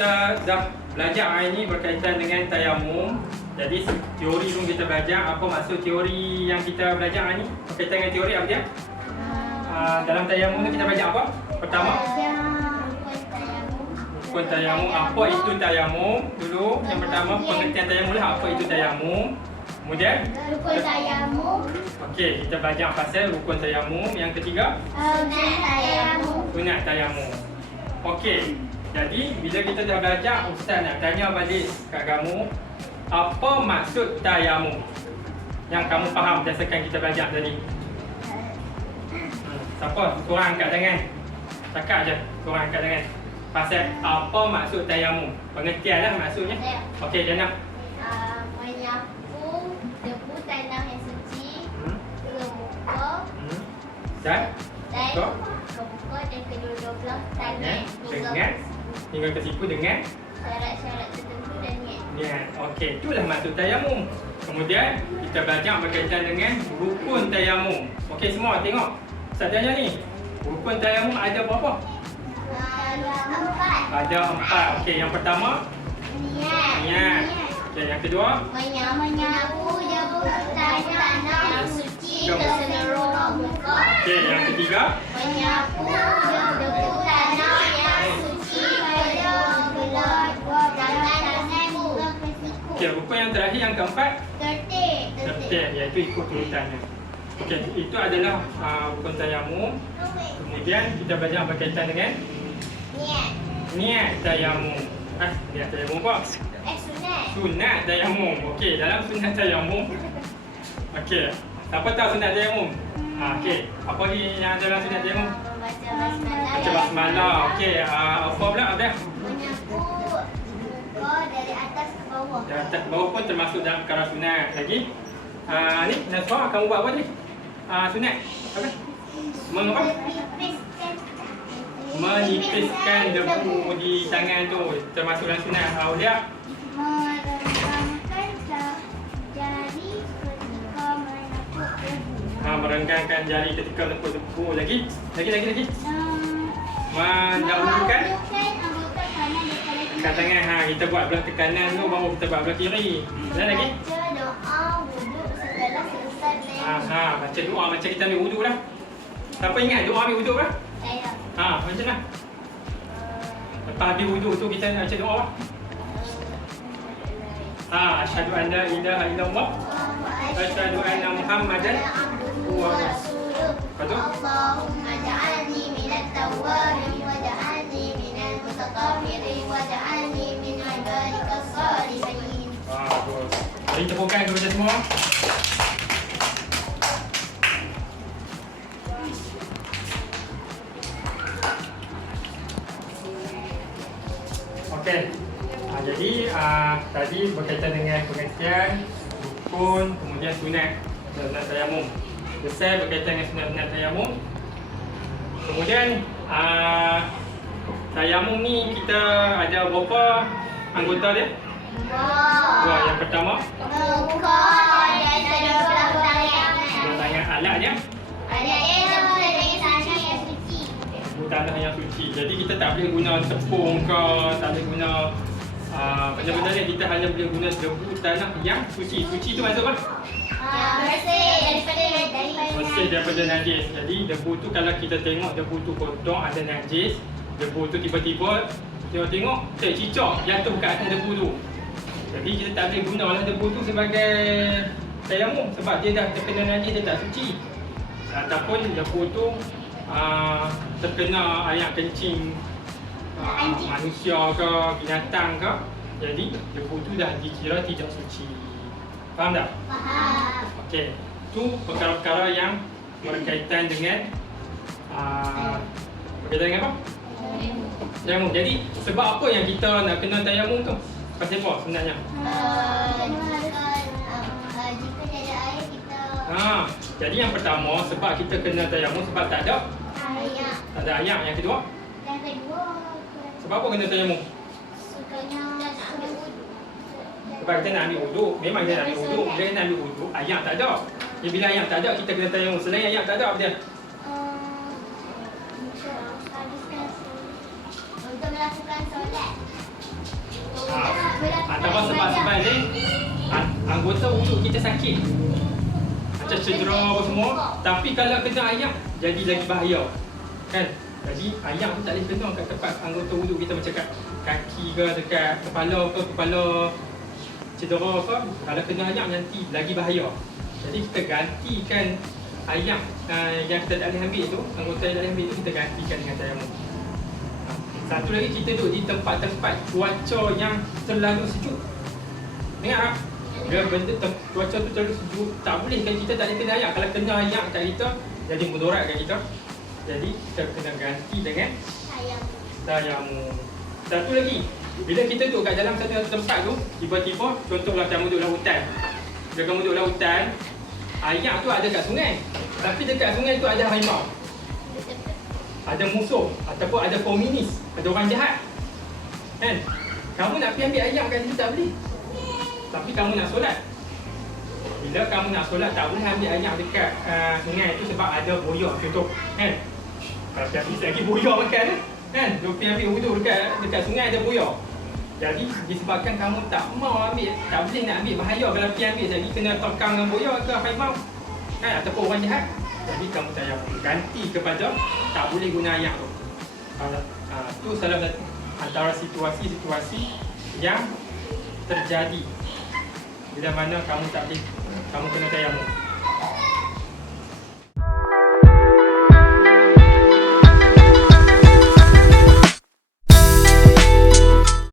kita dah belajar hari ni berkaitan dengan tayamum. Jadi teori pun kita belajar. Apa maksud teori yang kita belajar hari ni? Berkaitan dengan teori apa dia? Dalam tayamum ni kita belajar apa? Pertama, rukun tayamum. Apa itu tayamum? Dulu yang pertama pengertian tayamum lah. Apa itu tayamum? Kemudian Rukun tayamum. okey, kita belajar pasal rukun tayamum. Yang ketiga, Sunat tayamum. sunat tayamum. Okey. Jadi bila kita dah belajar, ustaz nak tanya balik kat kamu, apa maksud tayamum? Yang kamu faham berdasarkan kita belajar tadi. Siapa? Korang angkat tangan. Cakap je, korang angkat tangan. Pasal apa maksud tayamum? Pengertian lah maksudnya. Okey, Jannah. Menyapu debu tanah yang suci ke muka Dan dan Ke? ke muka dan kedua-dua belah tangan dengan hingga ke siku dengan syarat-syarat tertentu dan niat. niat. Okey, itulah maksud tayamum. Kemudian kita belajar berkaitan dengan rukun tayamum. Okey, semua tengok. Ustaz tanya ni. Rukun tayamum ada berapa? Empat. Ada 4. Okey, yang pertama niat. Okey, yang kedua Menyapu debu tanah yang suci ke seluruh muka. okey, yang ketiga Menyapu debu tanah yang suci pada belah tangan dan muka ke siku. okey, rukun yang terakhir yang keempat Tertib. iaitu ikut urutannya. Okey, itu adalah rukun tayamum. Kemudian kita belajar berkaitan dengan Niat. niat tayamum. Niat tayamum apa? Sunat. Sunat tayamum. Okey, dalam sunat tayamum. Okey, siapa tahu sunat tayamum? Okey, apa lagi yang ada dalam sunat tayamum? Membaca basmalah. Baca basmalah. Okey, apa pula ada? Menyapu muka dari atas ke bawah. Dan atas bawah pun termasuk dalam perkara sunat. Lagi? Ni, Nasrah, kamu buat apa ni? Sunat. Apa? Mengapa? Menipiskan debu di tangan tu. Termasuk dalam sunat. Aulia? Merenggangkan jari ketika menyapu debu. Merenggangkan jari ketika menepuk debu. Lagi? Lagi. Mendahulukan anggota kanan daripada kiri. kat tangan. Kita buat belah ke kanan tu, baru kita buat belah kiri. Dan lagi? Baca doa wuduk setelah selesai tayamum. Baca doa macam kita ambil wuduk lah. Siapa ingat doa ambil wuduk lah? Saya. Macam lah. Lepas habis wuduk tu kita nak baca doa lah. Asyhadu an la ilaha illallah. Asyhadu anna Muhammadan wa rasuluh. Betul? Allahumma ja'alni minat tawwabin wa ja'alni minal mutatahhirin wa ja'alni min ibadikas salihin. Bagus. Jadi tepukan kepada semua. Okey. Jadi tadi berkaitan dengan pengertian rukun, kemudian sunat tayamum. Selesai berkaitan dengan sunat tayamum. Kemudian tayamum ni kita ada berapa anggota dia? Dua. Yang pertama Muka dan kedua belah tangan. dua tangan alat dia Ada debu tanah yang suci. debu tanah yang suci. Jadi kita tak boleh guna tepung ke, tak boleh guna benda-benda ni. Kita hanya boleh guna debu tanah yang suci. Suci tu maksud apa? Bersih Bersih daripada najis. Jadi debu tu kalau kita tengok debu tu kotor, ada najis, debu tu tiba-tiba tengok cicak jatuh kat atas debu tu. Jadi kita tak boleh gunalah debu tu sebagai tayamum sebab dia dah terkena najis, dia tak suci. Ataupun debu tu terkena air kencing manusia ke, binatang ke. Jadi debu tu dah dikira tidak suci. Faham tak? Faham. Okey. Tu perkara-perkara yang berkaitan dengan berkaitan dengan apa? Tayamum. Jadi sebab apa yang kita nak kena tayamum tu? Pasal apa sebenarnya? Jika tiada air kita Jadi yang pertama sebab kita kena tayamum sebab tak ada air. air. Yang kedua, Yang kedua sebab apa kena tayamum? sukanya ambil wuduk. Sebab kita nak ambil wuduk. Memang kita nak ambil wuduk. Bila kita nak ambil wuduk, air tak ada. Bila air tak ada, kita kena tayamum. Selain air tak ada, apa dia? Untuk melakukan solat. Atau sebab-sebab ni anggota wuduk kita sakit, macam cedera apa semua. Tapi kalau kena ayak jadi lagi bahaya, kan? Jadi ayak tu tak boleh kena kat tempat anggota wuduk kita, macam kat kaki ke, dekat kepala ke, kepala cedera ke. Kalau kena ayak nanti lagi bahaya. Jadi kita gantikan ayak yang kita tak boleh ambil tu, anggota yang tak boleh ambil tu, kita gantikan dengan tayamum. Satu lagi, kita duduk di tempat-tempat cuaca yang terlalu sejuk. Ingat tak? Bila benda cuaca tu terlalu sejuk, tak boleh kan, kita tak boleh kena ayak. Kalau kena ayak kat kita, jadi mudarat kat kita. Jadi kita kena ganti dengan tayamum. Satu lagi, bila kita duduk kat dalam satu tempat tu, tiba-tiba, contohlah kamu duduk dalam hutan. Bila kamu duduk dalam hutan, ayak tu ada kat sungai. Tapi dekat sungai tu ada harimau, ada musuh, ataupun ada komunis, ada orang jahat, kan? Kamu nak pergi ambil ayak kat situ tak boleh. Tapi kamu nak solat. Bila kamu nak solat, tak boleh ambil ayak dekat sungai tu sebab ada buaya, contoh, kan? Kalau pergi lagi buaya makan, kan? Dia pergi ambil wuduk dekat sungai ada buaya. Jadi disebabkan kamu tak mau ambil, tak boleh nak ambil, bahaya kalau pergi ambil lagi kena terkam dengan buaya ke harimau, kan? Ataupun orang jahat. Jadi kamu tayamum, ganti kepada tak boleh guna ayak tu. Itu salah satu antara situasi-situasi yang terjadi bila mana kamu tak boleh, kamu kena tayamum.